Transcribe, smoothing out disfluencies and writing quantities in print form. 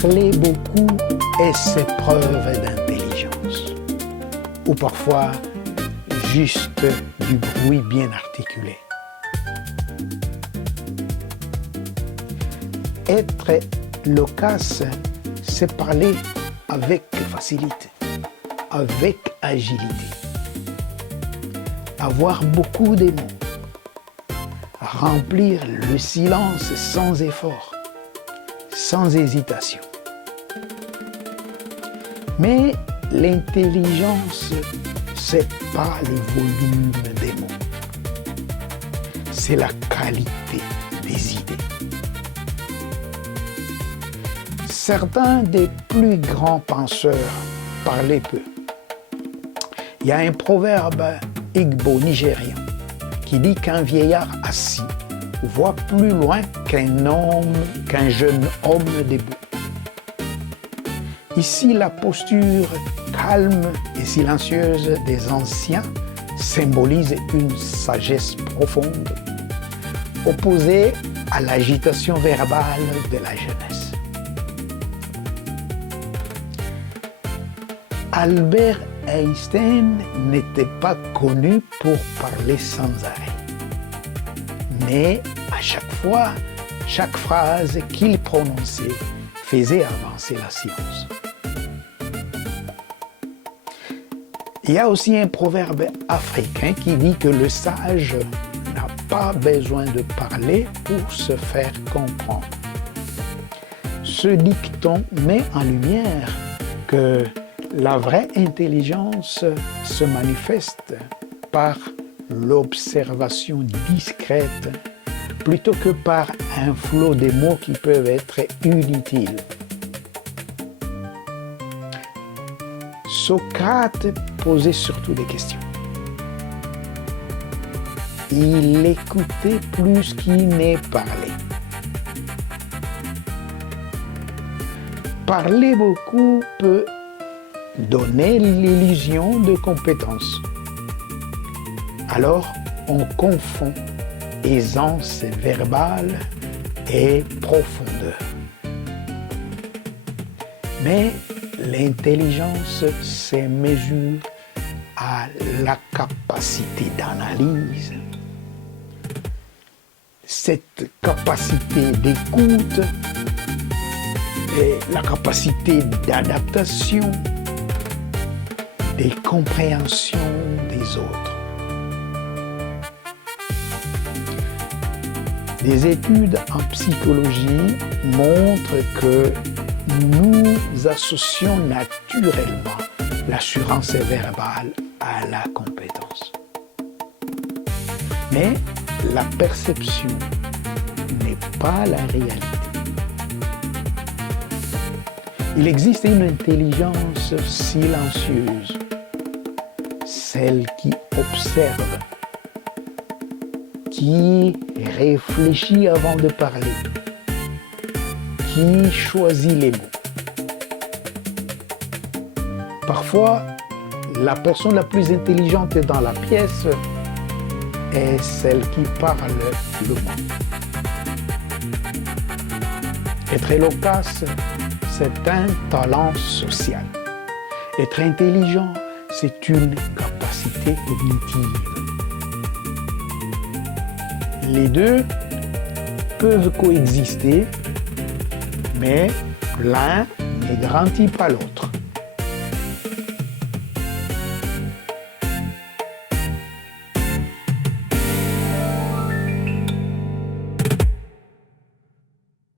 Parler beaucoup est preuve d'intelligence, ou parfois juste du bruit bien articulé. Être loquace, c'est parler avec facilité, avec agilité. Avoir beaucoup de mots, remplir le silence sans effort, sans hésitation. Mais l'intelligence, c'est pas le volume des mots, c'est la qualité des idées. Certains des plus grands penseurs parlaient peu. Il y a un proverbe Igbo nigérian qui dit qu'un vieillard assis voit plus loin qu'un jeune homme debout. Ici, la posture calme et silencieuse des anciens symbolise une sagesse profonde, opposée à l'agitation verbale de la jeunesse. Albert Einstein n'était pas connu pour parler sans arrêt. Mais à chaque fois, chaque phrase qu'il prononçait faisait avancer la science. Il y a aussi un proverbe africain qui dit que le sage n'a pas besoin de parler pour se faire comprendre. Ce dicton met en lumière que la vraie intelligence se manifeste par l'observation discrète plutôt que par un flot de mots qui peuvent être inutiles. Socrate posait surtout des questions. Il écoutait plus qu'il ne parlait. Parler beaucoup peut donner l'illusion de compétence. Alors, on confond aisance verbale et profondeur. Mais l'intelligence se mesure à la capacité d'analyse. Cette capacité d'écoute et la capacité d'adaptation, de compréhension des autres. Des études en psychologie montrent que nous associons naturellement l'assurance verbale à la compétence. Mais la perception n'est pas la réalité. Il existe une intelligence silencieuse, celle qui observe, qui réfléchit avant de parler, qui choisit les mots. Parfois, la personne la plus intelligente dans la pièce est celle qui parle le moins. Être loquace, c'est un talent social. Être intelligent, c'est une capacité cognitive. Les deux peuvent coexister, mais l'un ne garantit pas l'autre.